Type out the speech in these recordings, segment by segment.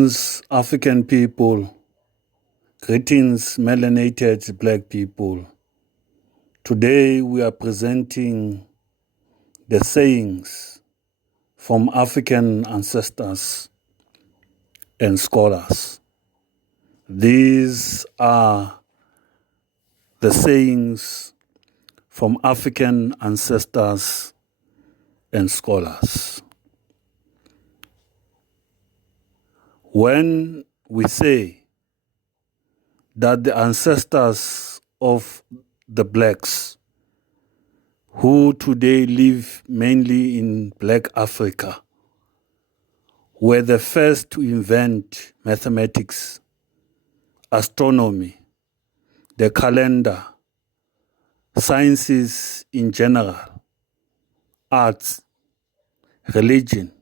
Greetings, African people. Greetings, melanated black people. Today we are presenting the sayings from African ancestors and scholars. These are the sayings from African ancestors and scholars. When we say that the ancestors of the blacks who today live mainly in Black Africa were the first to invent mathematics, astronomy, the calendar, sciences in general, arts, religion,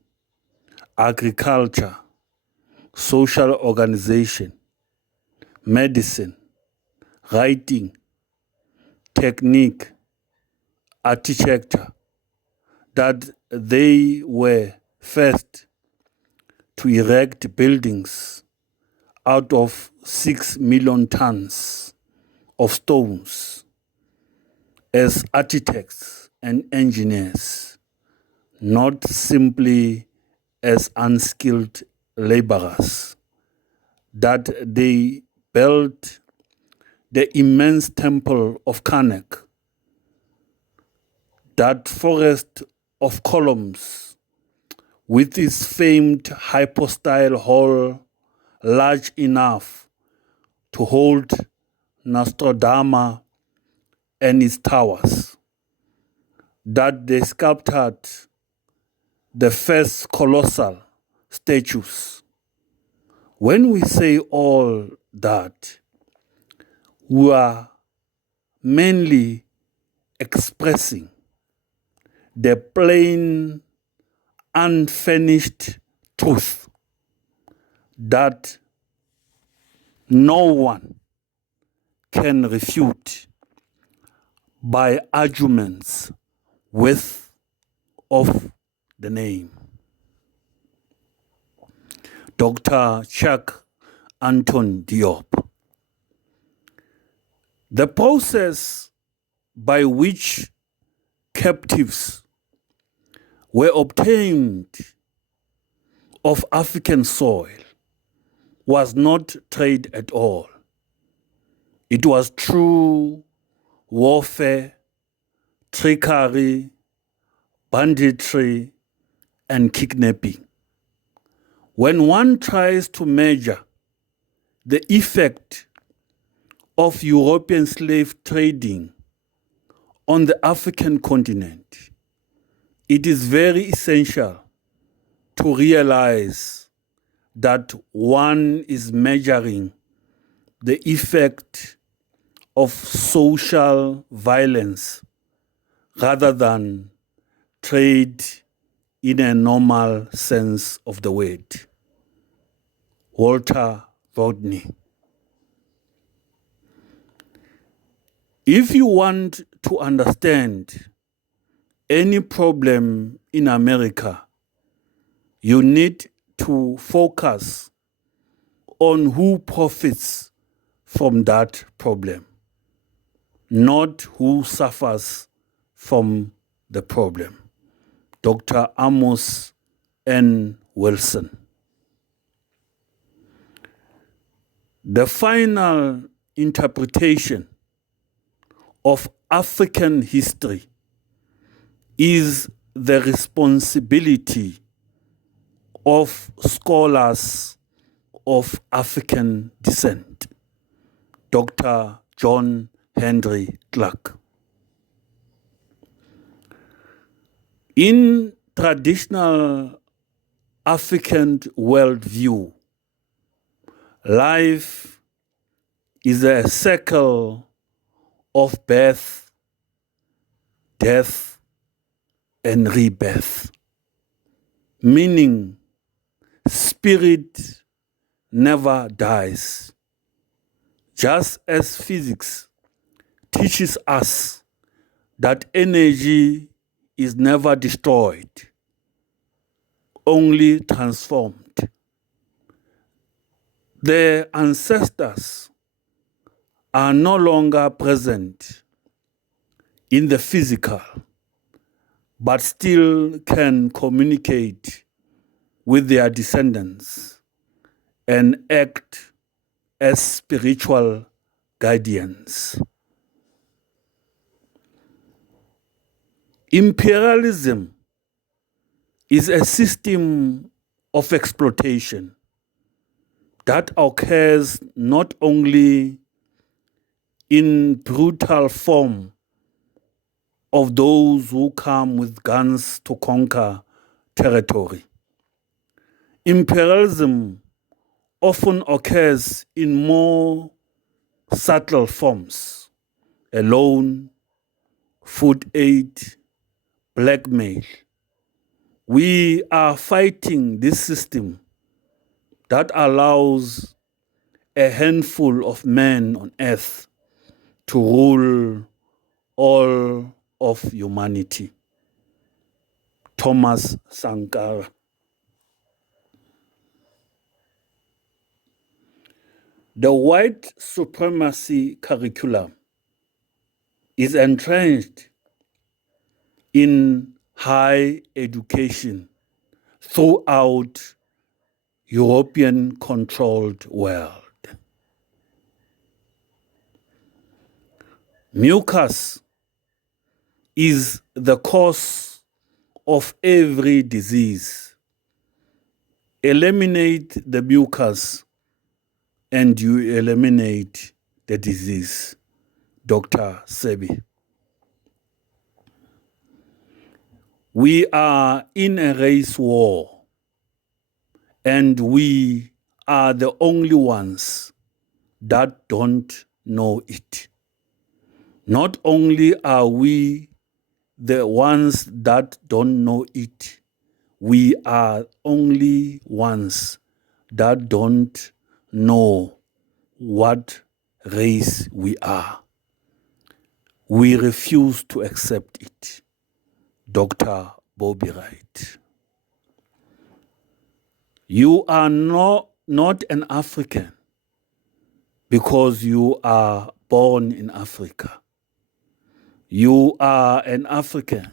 agriculture, social organization, medicine, writing, technique, architecture, that they were first to erect buildings out of 6 million tons of stones as architects and engineers, not simply as unskilled laborers, that they built the immense temple of Karnak, that forest of columns with its famed hypostyle hall large enough to hold Nostradama and its towers, that they sculpted the first colossal statues. When we say all that, we are mainly expressing the plain, unfinished truth that no one can refute by arguments with of the name. Dr. Cheikh Anton Diop. The process by which captives were obtained of African soil was not trade at all. It was true warfare, trickery, banditry, and kidnapping. When one tries to measure the effect of European slave trading on the African continent, it is very essential to realize that one is measuring the effect of social violence rather than trade in a normal sense of the word. Walter Rodney. If you want to understand any problem in America, you need to focus on who profits from that problem, not who suffers from the problem. Dr. Amos N. Welsing. The final interpretation of African history is the responsibility of scholars of African descent. Dr. John Henry Clarke. In traditional African worldview, life is a cycle of birth, death, and rebirth, meaning spirit never dies. Just as physics teaches us that energy is never destroyed, only transformed. Their ancestors are no longer present in the physical, but still can communicate with their descendants and act as spiritual guardians. Imperialism is a system of exploitation that occurs not only in brutal form of those who come with guns to conquer territory. Imperialism often occurs in more subtle forms: a loan, food aid, blackmail. We are fighting this system that allows a handful of men on earth to rule all of humanity. Thomas Sankara. The white supremacy curriculum is entrenched in high education throughout European-controlled world. Mucus is the cause of every disease. Eliminate the mucus and you eliminate the disease. Dr. Sebi. We are in a race war, and we are the only ones that don't know it. Not only are we the ones that don't know it, we are only ones that don't know what race we are. We refuse to accept it. Dr. Bobby Wright. You are not an African because you are born in Africa. You are an African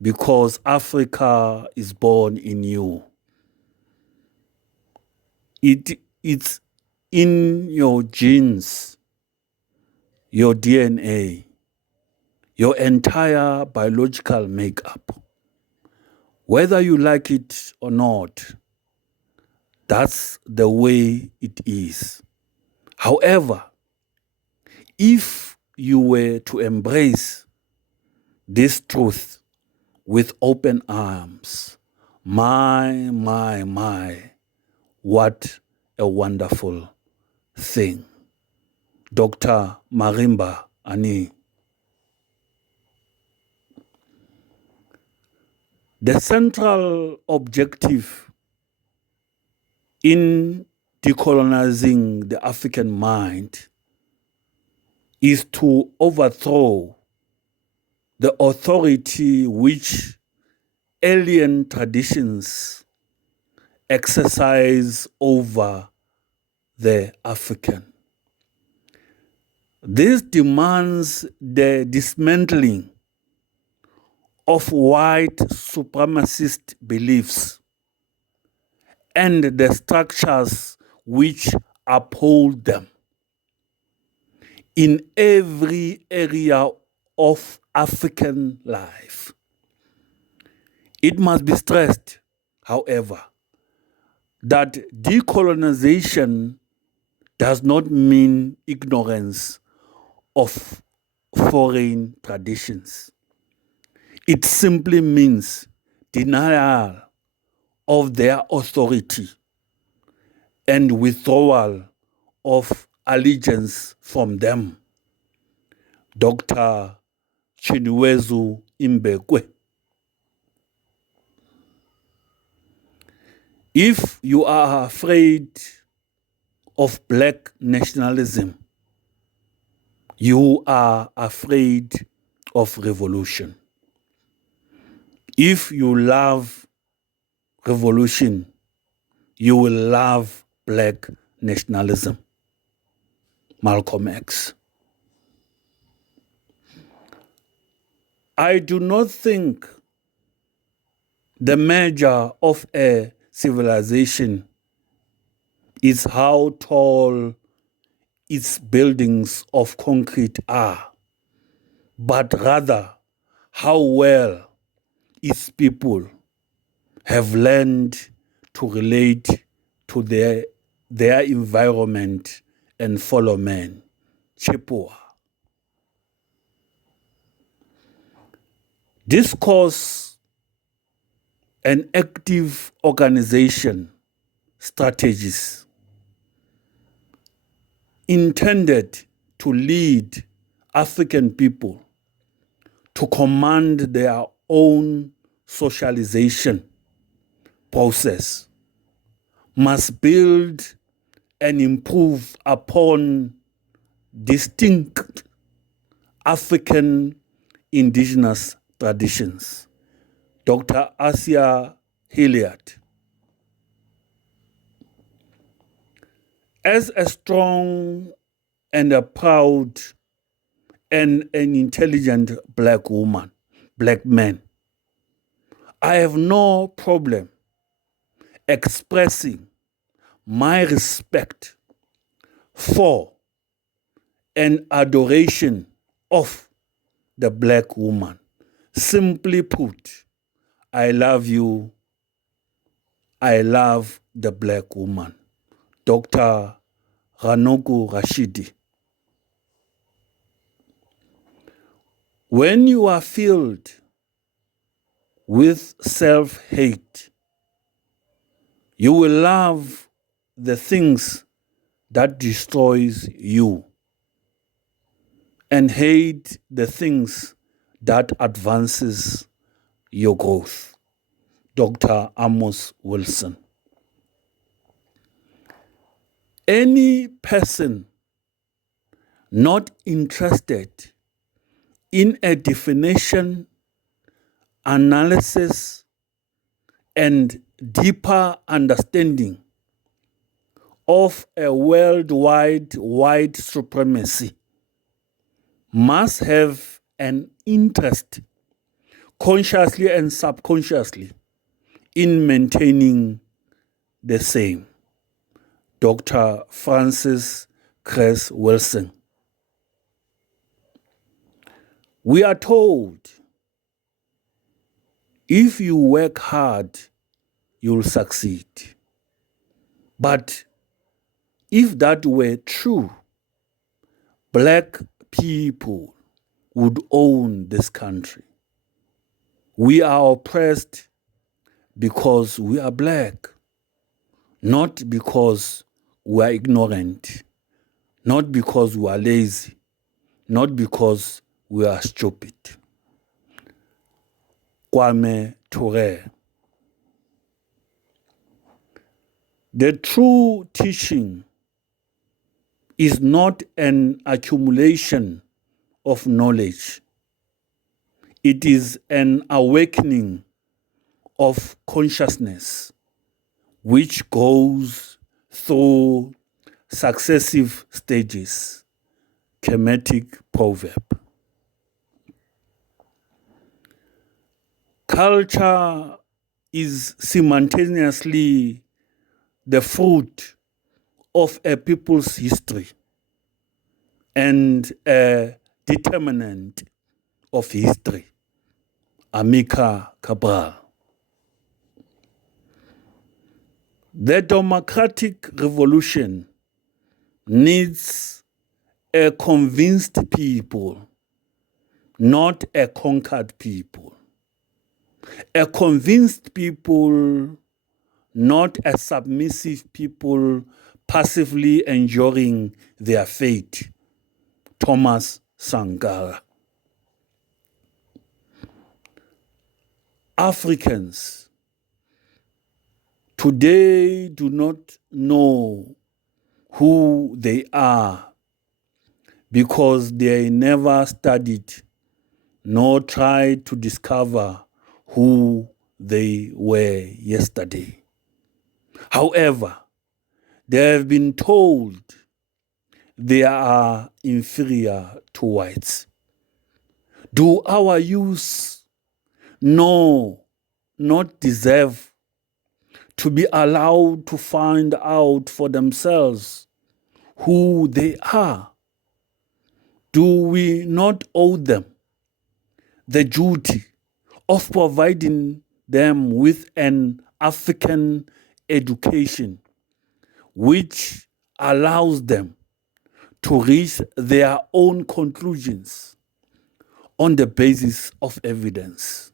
because Africa is born in you. It's in your genes, your DNA, your entire biological makeup. Whether you like it or not, that's the way it is. However, if you were to embrace this truth with open arms, my, what a wonderful thing. Dr. Marimba Ani. The central objective in decolonizing the African mind is to overthrow the authority which alien traditions exercise over the African. This demands the dismantling of white supremacist beliefs and the structures which uphold them in every area of African life. It must be stressed, however, that decolonization does not mean ignorance of foreign traditions. It simply means denial of their authority and withdrawal of allegiance from them. Dr. Chinweizu Imbekwe. If you are afraid of black nationalism, you are afraid of revolution. If you love revolution, you will love black nationalism. Malcolm X. I do not think the measure of a civilization is how tall its buildings of concrete are, but rather how well its people have learned to relate to their environment and fellow men. Chipua. Discourse and active organization strategies intended to lead African people to command their own socialization process must build and improve upon distinct African indigenous traditions. Dr. Asia Hilliard. As a strong and a proud and an intelligent black woman, black man, I have no problem expressing my respect for and adoration of the black woman. Simply put, I love you. I love the black woman. Dr. Ranoku Rashidi. When you are filled with self-hate, you will love the things that destroys you and hate the things that advances your growth. Dr. Amos Wilson. Any person not interested in a definition, analysis, and deeper understanding of a worldwide white supremacy must have an interest, consciously and subconsciously, in maintaining the same. Dr. Francis Cress Welsing. We are told if you work hard, you'll succeed. But if that were true, black people would own this country. We are oppressed because we are black, not because we are ignorant, not because we are lazy, not because we are stupid. Kwame Toure. The true teaching is not an accumulation of knowledge. It is an awakening of consciousness which goes through successive stages. Kemetic proverb. Culture is simultaneously the fruit of a people's history and a determinant of history. Amicah Cabral. The democratic revolution needs a convinced people, not a conquered people. A convinced people, not a submissive people passively enduring their fate. Thomas Sankara. Africans today do not know who they are because they never studied nor tried to discover who they were yesterday. However, they have been told they are inferior to whites. Do our youth not deserve to be allowed to find out for themselves who they are? Do we not owe them the duty of providing them with an African education which allows them to reach their own conclusions on the basis of evidence?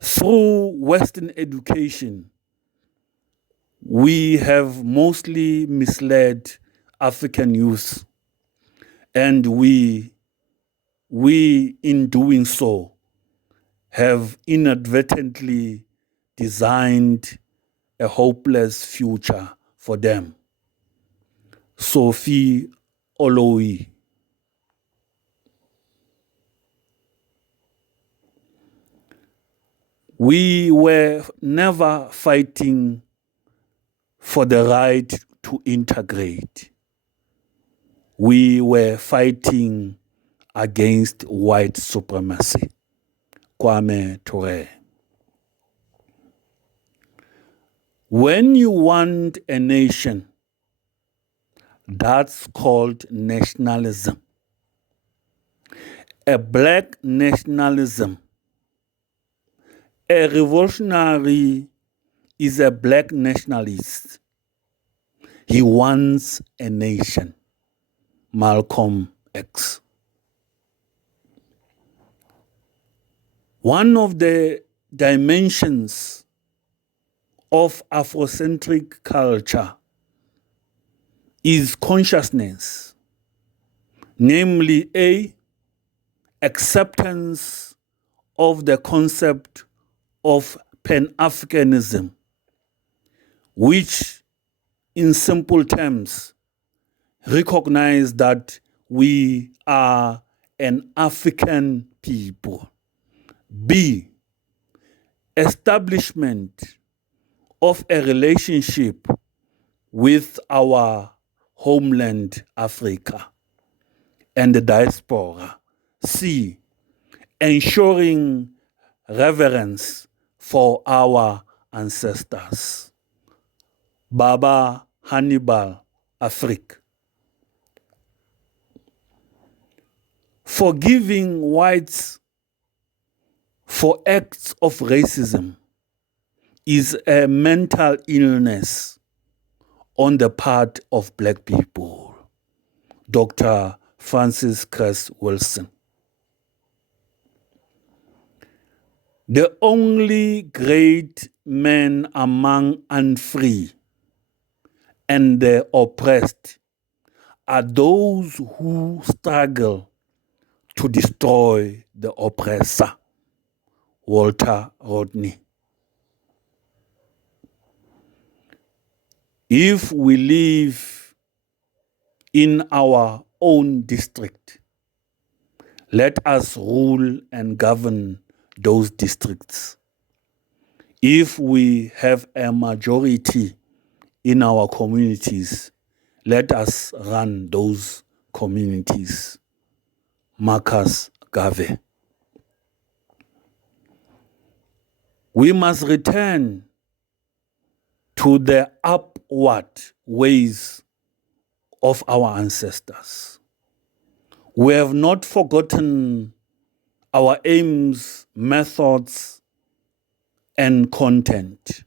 Through Western education, we have mostly misled African youth, and we in doing so have inadvertently designed a hopeless future for them. Sophie Olowi. We were never fighting for the right to integrate. We were fighting against white supremacy. Kwame Toure. When you want a nation, that's called nationalism. A black nationalism. A revolutionary is a black nationalist. He wants a nation. Malcolm X. One of the dimensions of Afrocentric culture is consciousness, namely acceptance of the concept of Pan-Africanism, which in simple terms recognize that we are an African people. B, establishment of a relationship with our homeland Africa and the diaspora. C, ensuring reverence for our ancestors. Baba Hanibal, Afrik. Forgiving whites for acts of racism is a mental illness on the part of black people. Dr. Francis Cress Welsing. The only great men among unfree and the oppressed are those who struggle to destroy the oppressor. Walter Rodney. If we live in our own district, let us rule and govern those districts. If we have a majority in our communities, let us run those communities. Marcus Garvey. We must return to the upward ways of our ancestors. We have not forgotten our aims, methods, and content.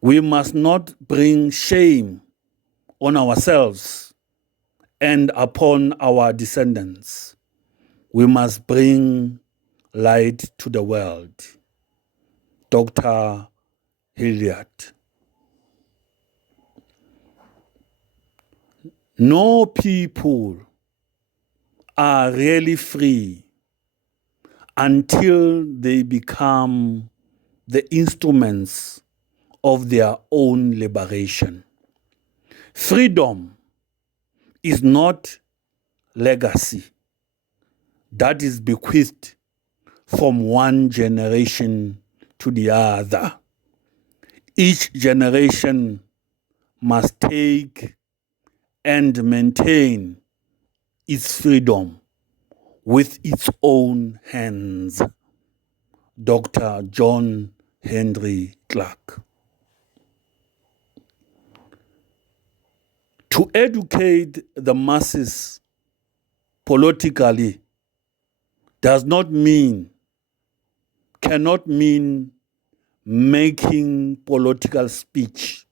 We must not bring shame on ourselves and upon our descendants. We must bring light to the world. Dr. Hilliard. No people are really free until they become the instruments of their own liberation. Freedom is not legacy that is bequeathed from one generation to the other. Each generation must take and maintain its freedom with its own hands. Dr. John Henry Clarke. To educate the masses politically cannot mean making political speech.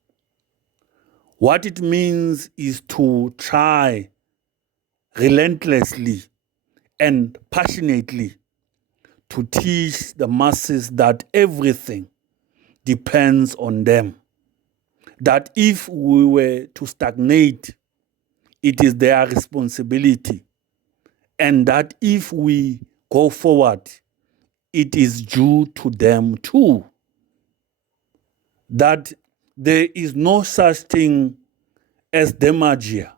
What it means is to try relentlessly and passionately to teach the masses that everything depends on them. That if we were to stagnate, it is their responsibility. And that if we go forward, it is due to them too. That there is no such thing as demagogia.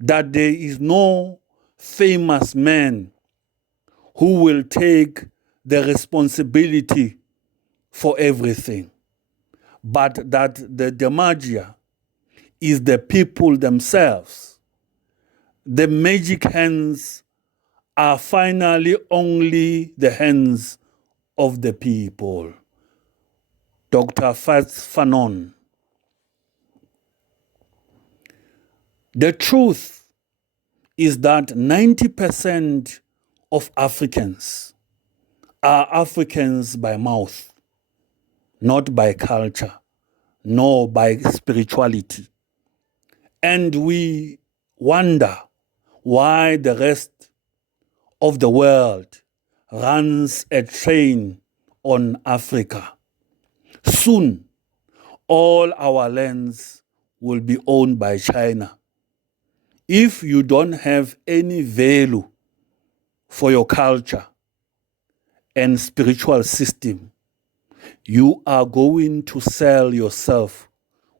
That there is no famous man who will take the responsibility for everything. But that the demagogia is the people themselves. The magic hands are finally only the hands of the people. Dr. Fats Fanon. The truth is that 90% of Africans are Africans by mouth, not by culture, nor by spirituality. And we wonder why the rest of the world runs a train on Africa. Soon, all our lands will be owned by China. If you don't have any value for your culture and spiritual system, you are going to sell yourself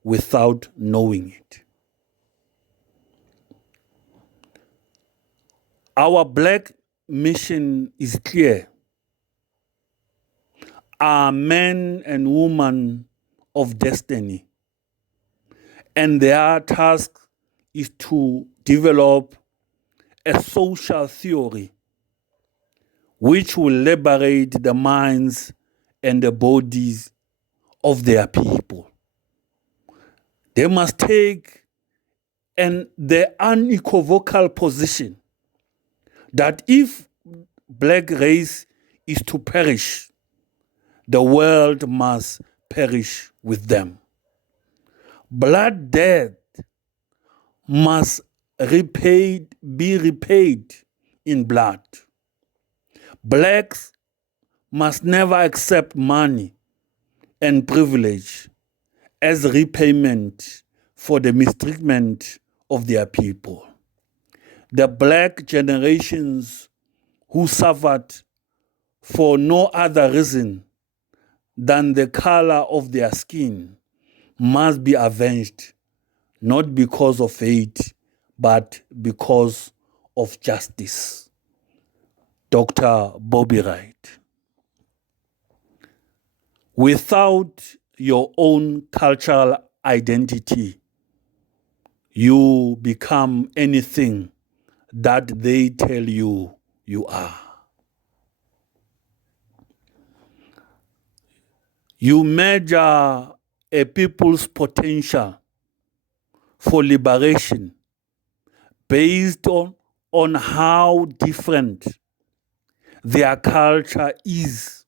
without knowing it. Our black mission is clear. Are men and women of destiny, and their task is to develop a social theory which will liberate the minds and the bodies of their people. They must take the unequivocal position that if black race is to perish, the world must perish with them. Blood debt must be repaid in blood. Blacks must never accept money and privilege as repayment for the mistreatment of their people. The black generations who suffered for no other reason than the color of their skin must be avenged, not because of hate, but because of justice. Dr. Bobby Wright. Without your own cultural identity, you become anything that they tell you you are. You measure a people's potential for liberation based on how different their culture is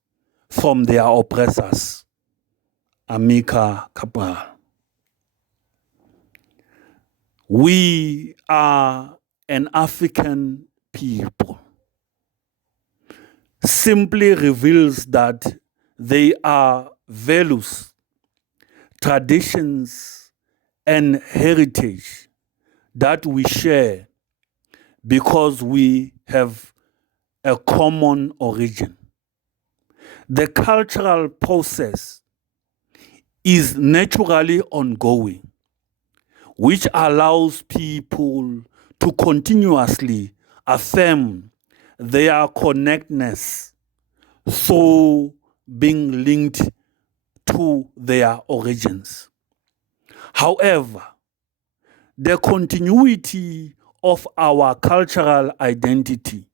from their oppressors. Amicah, Cabral. We are an African people. Simply reveals that they are values, traditions, and heritage that we share because we have a common origin. The cultural process is naturally ongoing, which allows people to continuously affirm their connectedness through being linked to their origins. However, the continuity of our cultural identity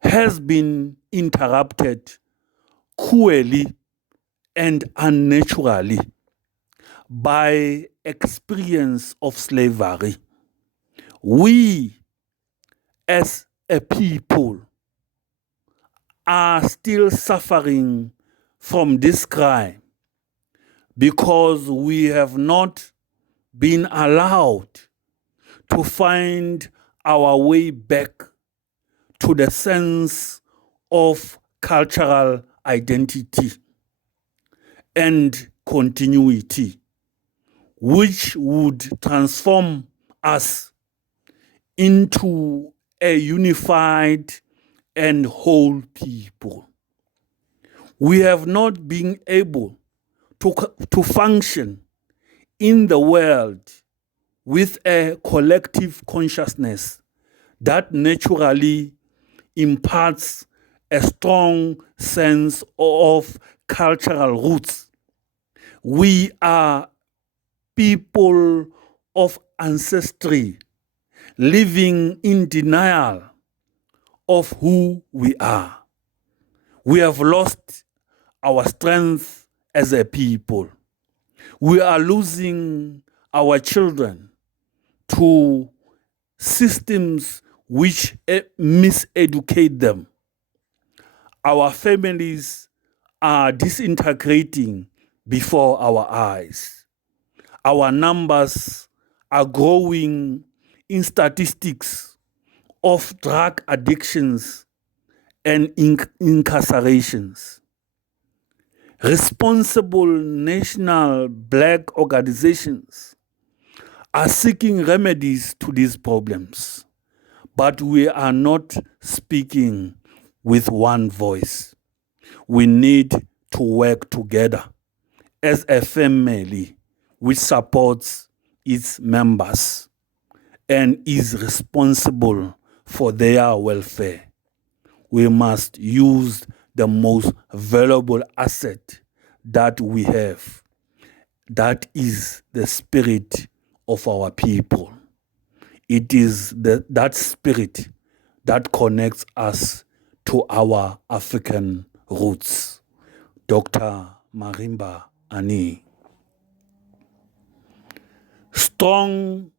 has been interrupted cruelly and unnaturally by experience of slavery. We as a people are still suffering from this crime because we have not been allowed to find our way back to the sense of cultural identity and continuity, which would transform us into a unified and whole people. We have not been able to function in the world with a collective consciousness that naturally imparts a strong sense of cultural roots. We are people of ancestry living in denial of who we are. We have lost our strength as a people. We are losing our children to systems which miseducate them. Our families are disintegrating before our eyes. Our numbers are growing in statistics of drug addictions and incarcerations. Responsible national black organizations are seeking remedies to these problems, but we are not speaking with one voice. We need to work together as a family which supports its members and is responsible for their welfare. We must use the most valuable asset that we have. That is the spirit of our people. It is that spirit that connects us to our African roots. Dr. Marimba Ani. Strong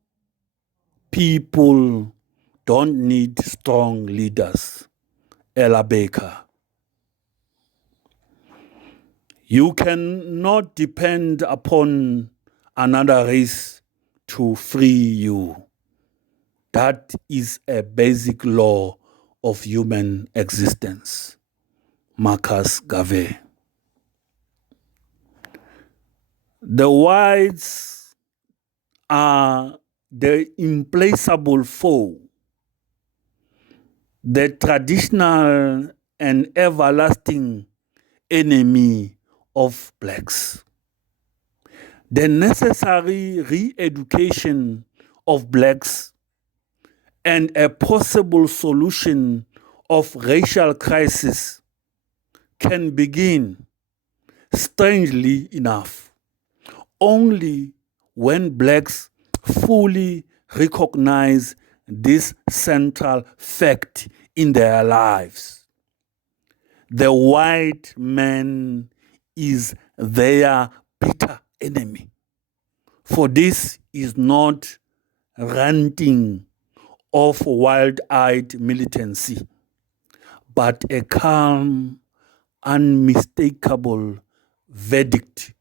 people don't need strong leaders. Ella Baker. You cannot depend upon another race to free you. That is a basic law of human existence. Marcus Garvey. The whites are the implacable foe, the traditional and everlasting enemy of blacks. The necessary re-education of blacks and a possible solution of racial crisis can begin, strangely enough, only when blacks fully recognize this central fact in their lives. The white man is their bitter enemy. For this is not ranting of wild-eyed militancy, but a calm, unmistakable verdict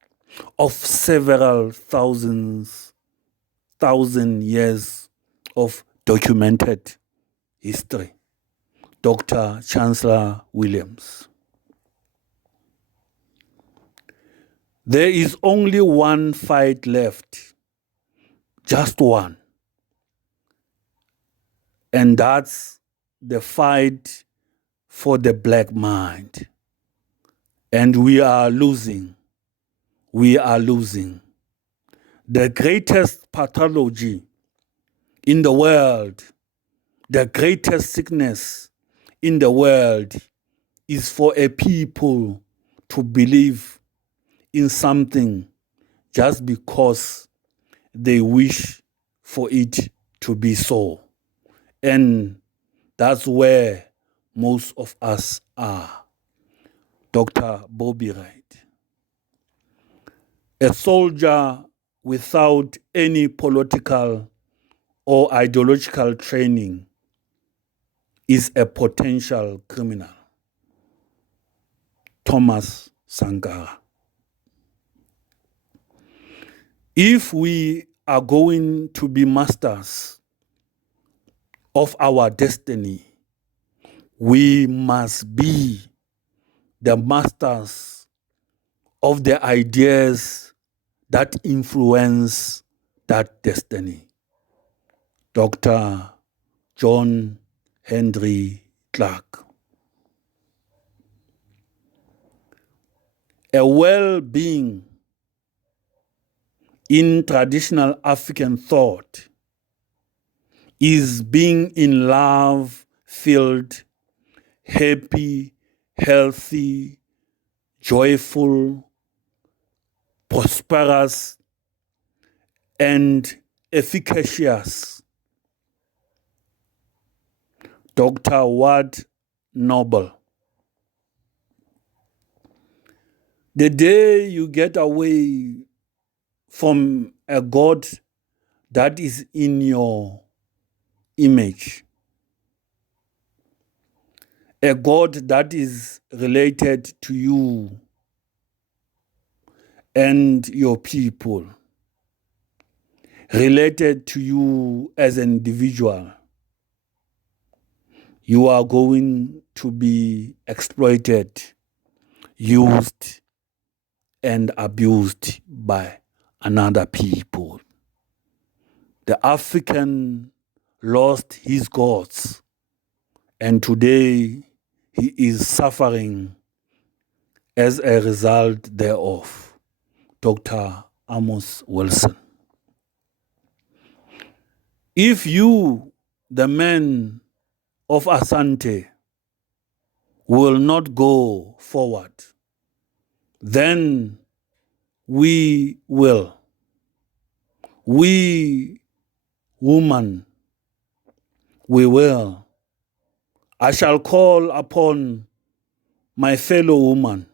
of several thousand years of documented history. Dr. Chancellor Williams. There is only one fight left, just one. And that's the fight for the black mind. And we are losing. We are losing. The greatest pathology in the world, the greatest sickness in the world is for a people to believe in something just because they wish for it to be so. And that's where most of us are. Dr. Bobby Wright. A soldier without any political or ideological training is a potential criminal. Thomas Sankara. If we are going to be masters of our destiny, we must be the masters of the ideas that influence that destiny. Dr. John Henry Clarke. A well-being in traditional African thought is being in love, filled, happy, healthy, joyful, prosperous, and efficacious. Dr. Walter Rodney. The day you get away from a God that is in your image, a God that is related to you and your people, related to you as an individual, you are going to be exploited, used, and abused by another people. The African lost his gods, and today he is suffering as a result thereof. Dr. Amos Welsing. If you, the men of Asante, will not go forward, then we will. We, woman, we will. I shall call upon my fellow woman.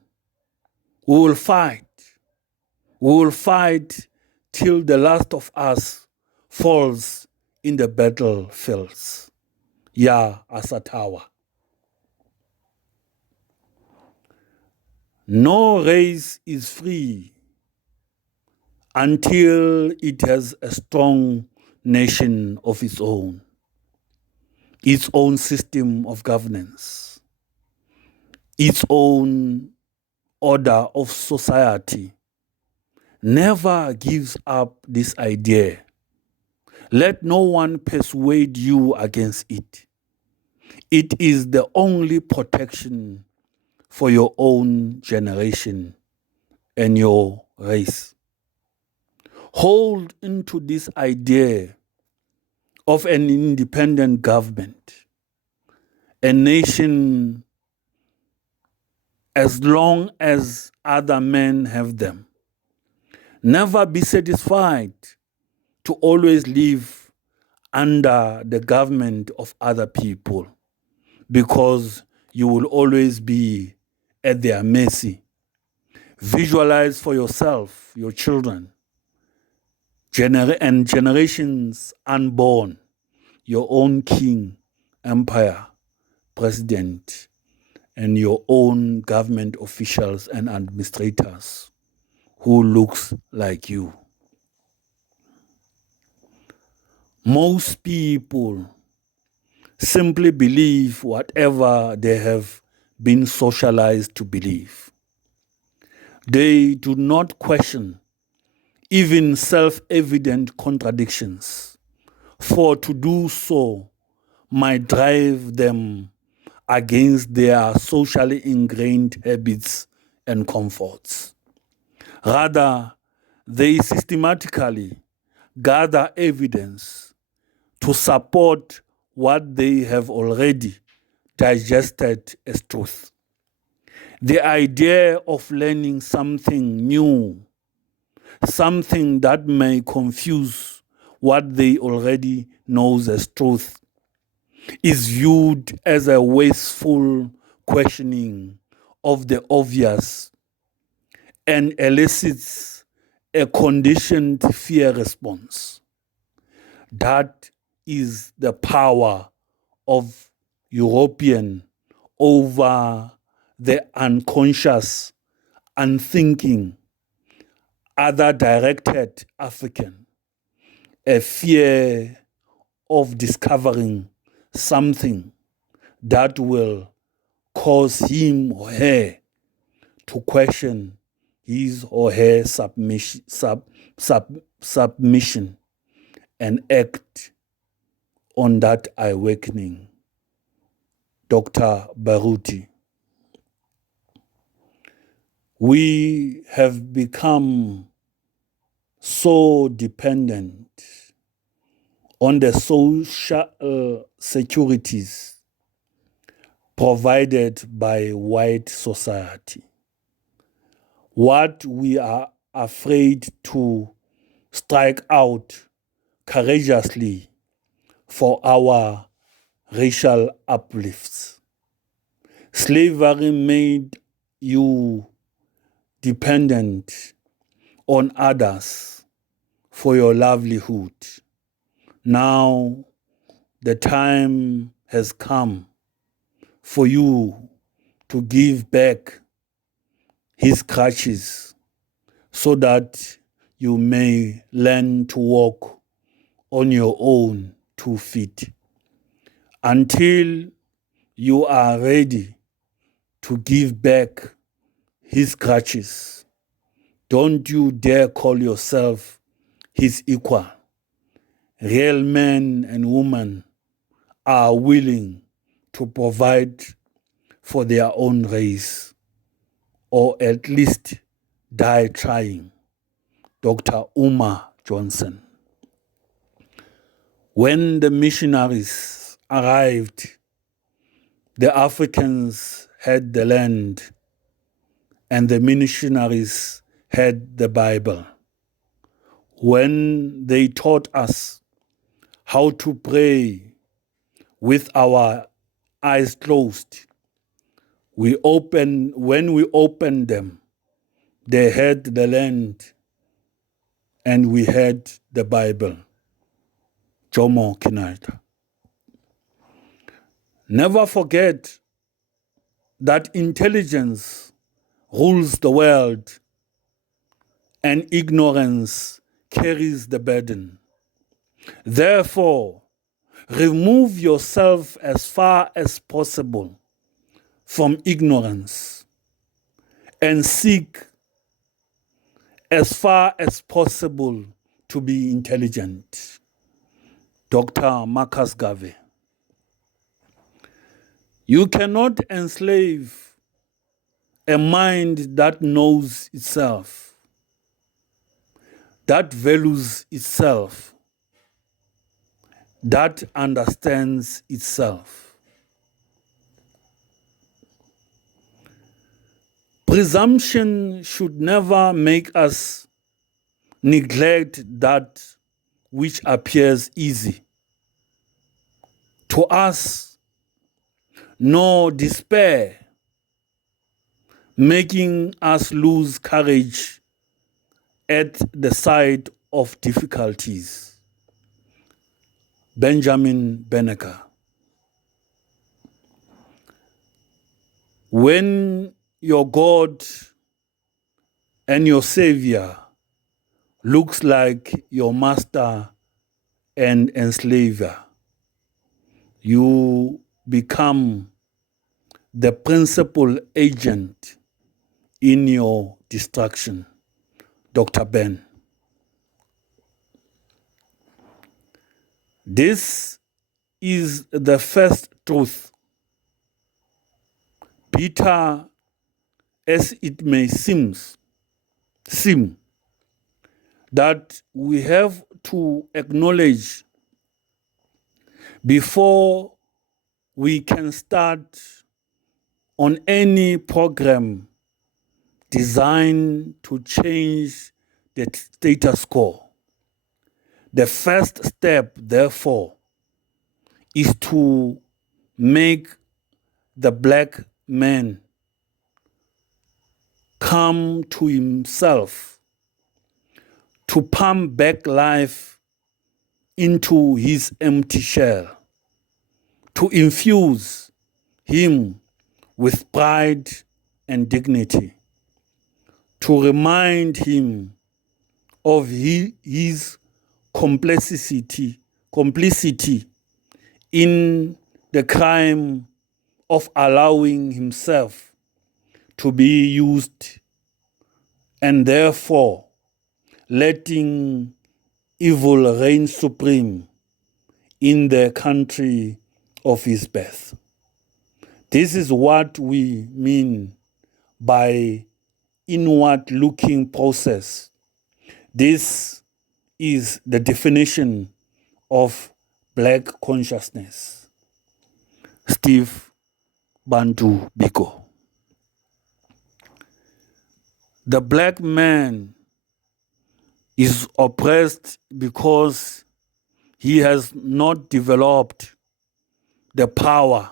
We will fight. We will fight till the last of us falls in the battlefields. Ya asantawa. No race is free until it has a strong nation of its own system of governance, its own order of society. Never gives up this idea. Let no one persuade you against it. It is the only protection for your own generation and your race. Hold into this idea of an independent government, a nation as long as other men have them. Never be satisfied to always live under the government of other people, because you will always be at their mercy. Visualize for yourself, your children, and generations unborn, your own king, empire, president, and your own government officials and administrators who looks like you. Most people simply believe whatever they have been socialized to believe. They do not question even self-evident contradictions, for to do so might drive them against their socially ingrained habits and comforts. Rather, they systematically gather evidence to support what they have already digested as truth. The idea of learning something new something that may confuse what they already knows as truth, is viewed as a wasteful questioning of the obvious and elicits a conditioned fear response. That is the power of European over the unconscious, unthinking, other-directed African, a fear of discovering something that will cause him or her to question his or her submission and act on that awakening. Dr. Baruti. We have become so dependent on the social securities provided by white society. What we are afraid to strike out courageously for our racial uplifts. Slavery made you dependent on others for your livelihood. Now the time has come for you to give back his crutches so that you may learn to walk on your own 2 feet. Until you are ready to give back his crutches, don't you dare call yourself his equal. Real men and women are willing to provide for their own race, or at least die trying. Dr. Uma Johnson. When the missionaries arrived, the Africans had the land and the missionaries had the Bible. When they taught us how to pray with our eyes closed, when we opened them, they had the land and we had the Bible. Jomo Kenyatta. Never forget that intelligence rules the world and ignorance carries the burden. Therefore, remove yourself as far as possible from ignorance and seek as far as possible to be intelligent. Dr. Marcus Garvey. You cannot enslave a mind that knows itself, that values itself, that understands itself. Presumption should never make us neglect that which appears easy to us, nor despair, making us lose courage at the sight of difficulties. Benjamin Banneker. When your God and your Savior looks like your master and enslaver, you become the principal agent in your destruction. Dr. Ben. This is the first truth, bitter as it may seem, that we have to acknowledge before we can start on any program designed to change the status quo. The first step, therefore, is to make the black man come to himself, to pump back life into his empty shell, to infuse him with pride and dignity, to remind him of his complicity in the crime of allowing himself to be used and therefore letting evil reign supreme in the country of his birth. This is what we mean by inward-looking process. This is the definition of black consciousness. Steve Bantu Biko. The black man is oppressed because he has not developed the power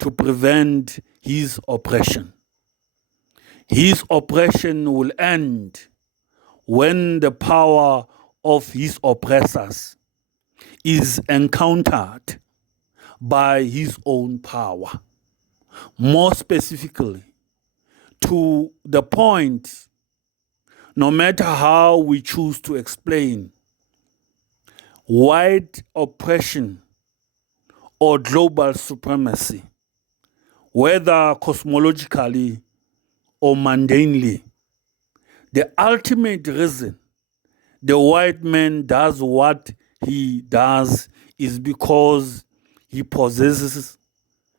to prevent his oppression. His oppression will end when the power of his oppressors is encountered by his own power. More specifically, to the point, no matter how we choose to explain white oppression or global supremacy, whether cosmologically or mundanely, the ultimate reason the white man does what he does is because he possesses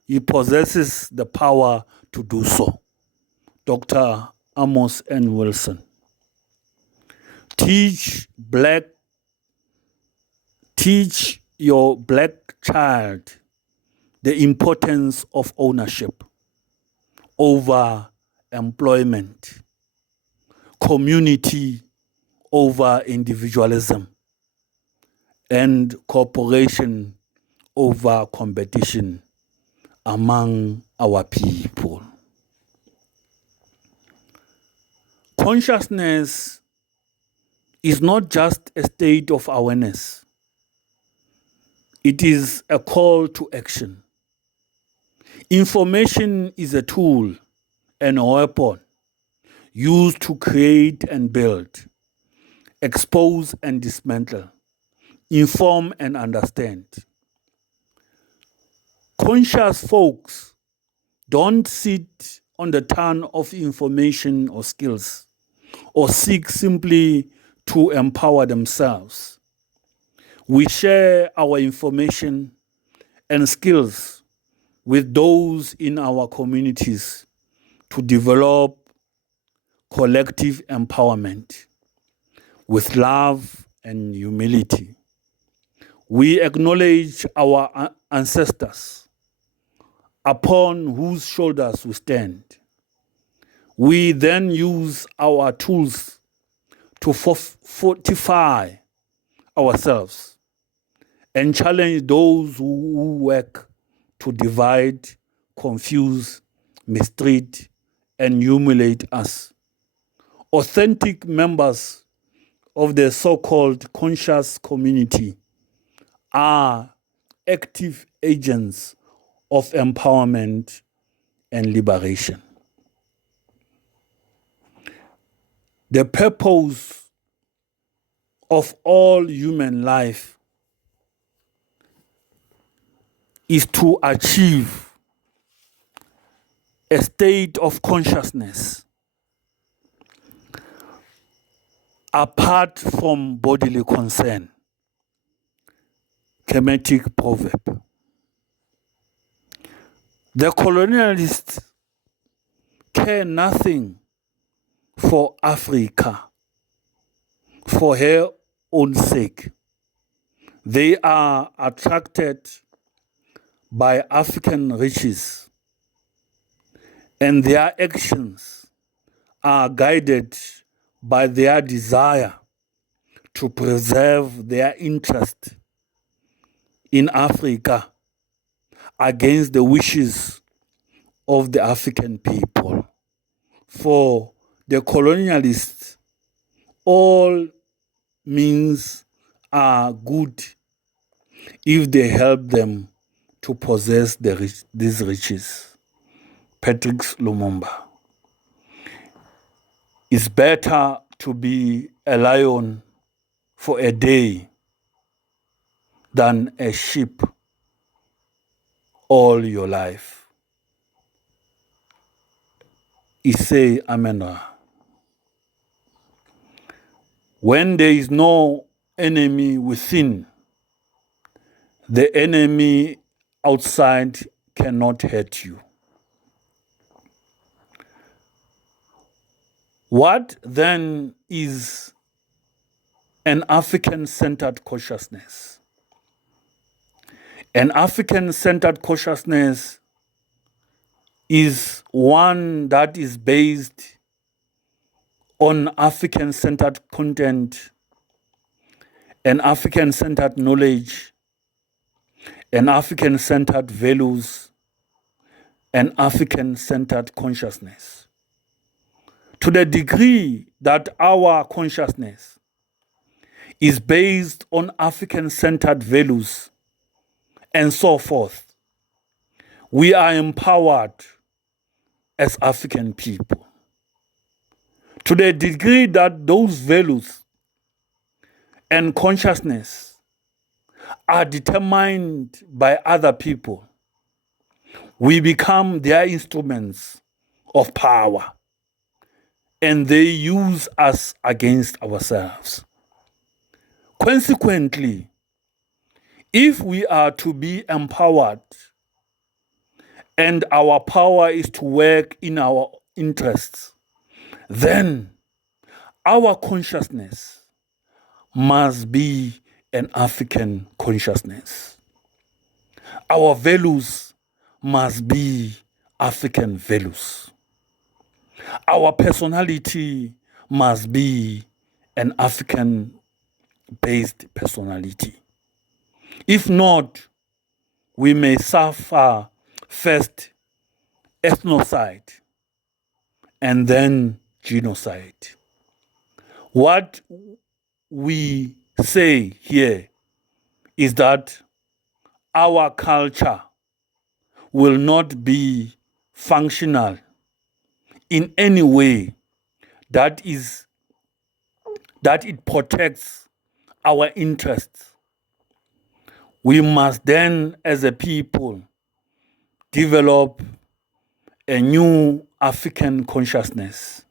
the power to do so. Dr. Amos N. Wilson. Teach your black child the importance of ownership over employment, community over individualism, and cooperation over competition among our people. Consciousness is not just a state of awareness. It is a call to action. Information is a tool and a weapon used to create and build, expose and dismantle, inform and understand. Conscious folks don't sit on the ton of information or skills or seek simply to empower themselves. We share our information and skills with those in our communities to develop collective empowerment with love and humility. We acknowledge our ancestors upon whose shoulders we stand. We then use our tools to fortify ourselves and challenge those who work to divide, confuse, mistreat, and humiliate us. Authentic members of the so-called conscious community are active agents of empowerment and liberation. The purpose of all human life is to achieve a state of consciousness apart from bodily concern. Kemetic proverb. The colonialists care nothing for Africa for her own sake. They are attracted by African riches, and their actions are guided by their desire to preserve their interest in Africa against the wishes of the African people. For the colonialists, all means are good if they help them to possess these riches. Patrick Lumumba. It's better to be a lion for a day than a sheep all your life. Issei Amena. When there is no enemy within, the enemy outside cannot hurt you. What then is an African-centered consciousness? An African-centered consciousness is one that is based on African-centered content, an African-centered knowledge, an African-centered values, an African-centered consciousness. To the degree that our consciousness is based on African-centered values and so forth, we are empowered as African people. To the degree that those values and consciousness are determined by other people, we become their instruments of power, and they use us against ourselves. Consequently, if we are to be empowered and our power is to work in our interests, then our consciousness must be an African consciousness. Our values must be African values. Our personality must be an African-based personality. If not, we may suffer first ethnocide and then genocide. What we say here is that our culture will not be functional in any way that it protects our interests. We must then, as a people, develop a new African consciousness,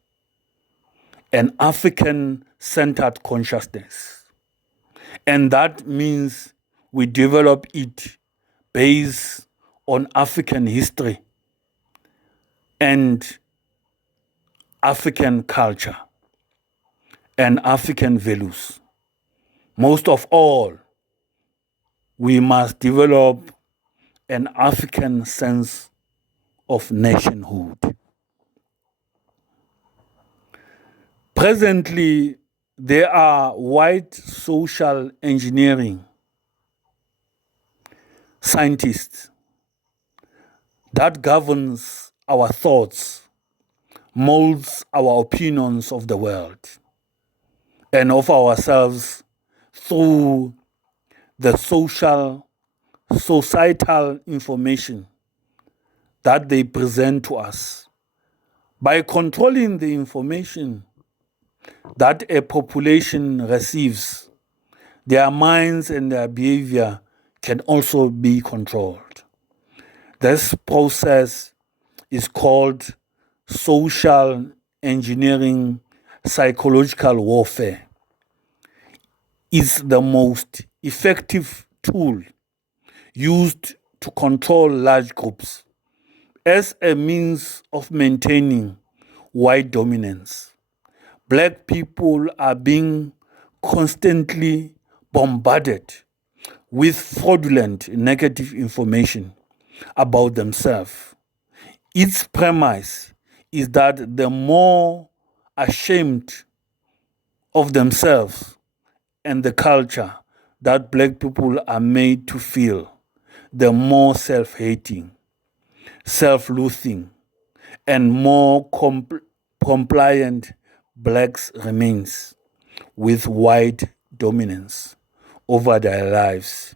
an African-centered consciousness. And that means we develop it based on African history and African culture and African values. Most of all, we must develop an African sense of nationhood. Presently, there are white social engineering scientists that governs our thoughts, molds our opinions of the world and of ourselves through the societal information that they present to us. By controlling the information that a population receives, their minds and their behavior can also be controlled. This process is called social engineering psychological warfare. It's the most effective tool used to control large groups as a means of maintaining white dominance. Black people are being constantly bombarded with fraudulent negative information about themselves. Its premise is that the more ashamed of themselves and the culture that black people are made to feel, the more self-hating, self-loathing, and more compliant blacks remains with white dominance over their lives.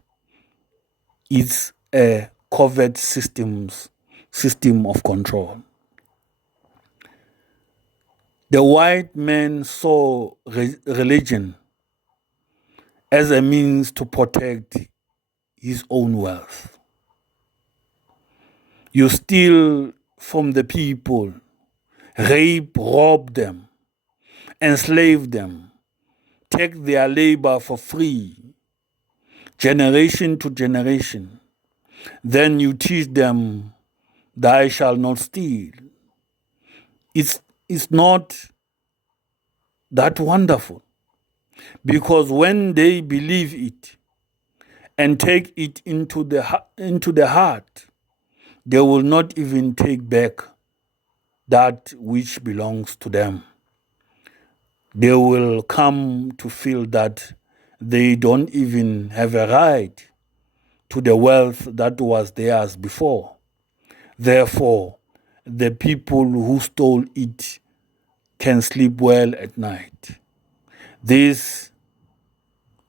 It's a covert system of control. The white man saw religion as a means to protect his own wealth. You steal from the people, rape, rob them, enslave them, take their labor for free, generation to generation. Then you teach them, thou shalt not steal. It's not that wonderful, because when they believe it and take it into the heart, they will not even take back that which belongs to them. They will come to feel that they don't even have a right to the wealth that was theirs before. Therefore, the people who stole it can sleep well at night. This,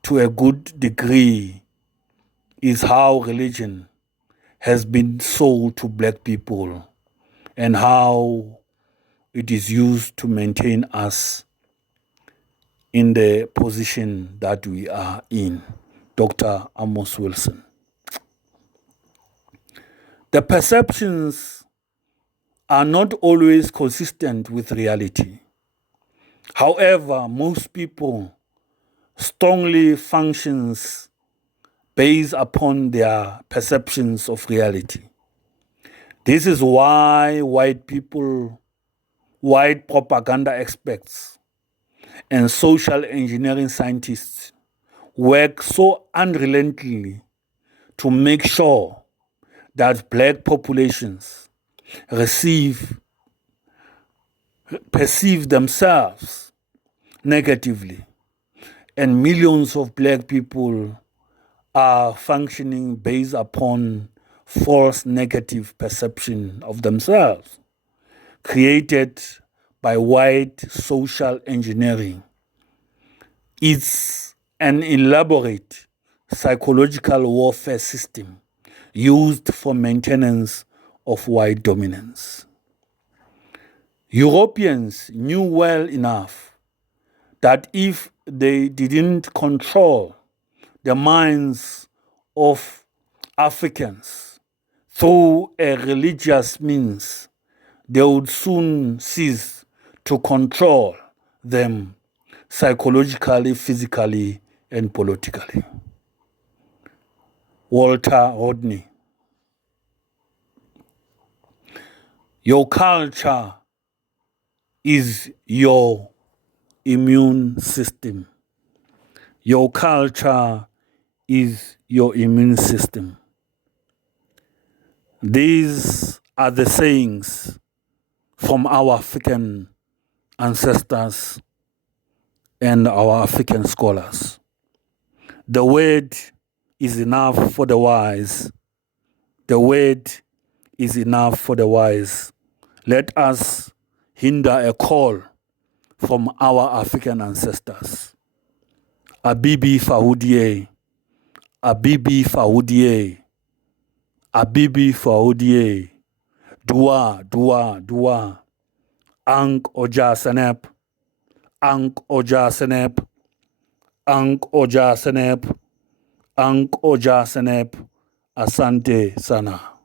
to a good degree, is how religion has been sold to black people and how it is used to maintain us in the position that we are in. Dr. Amos Wilson. The perceptions are not always consistent with reality. However, most people strongly functions based upon their perceptions of reality. This is why white propaganda experts, and social engineering scientists work so unrelentingly to make sure that black populations perceive themselves negatively, and millions of black people are functioning based upon false negative perception of themselves created by white social engineering. It's an elaborate psychological warfare system used for maintenance of white dominance. Europeans knew well enough that if they didn't control the minds of Africans through a religious means, they would soon cease to control them psychologically, physically, and politically. Walter Rodney. Your culture is your immune system. Your culture is your immune system. These are the sayings from our African ancestors and our African scholars. The word is enough for the wise. The word is enough for the wise. Let us hinder a call from our African ancestors. Abibi Faoudie, Abibi Faoudie, Abibi Faoudie, Dua, Dua, Dua, Ank Oja Senep, Ank Oja Senep, Ank Oja Senep, Ank Oja Senep, Asante Sana.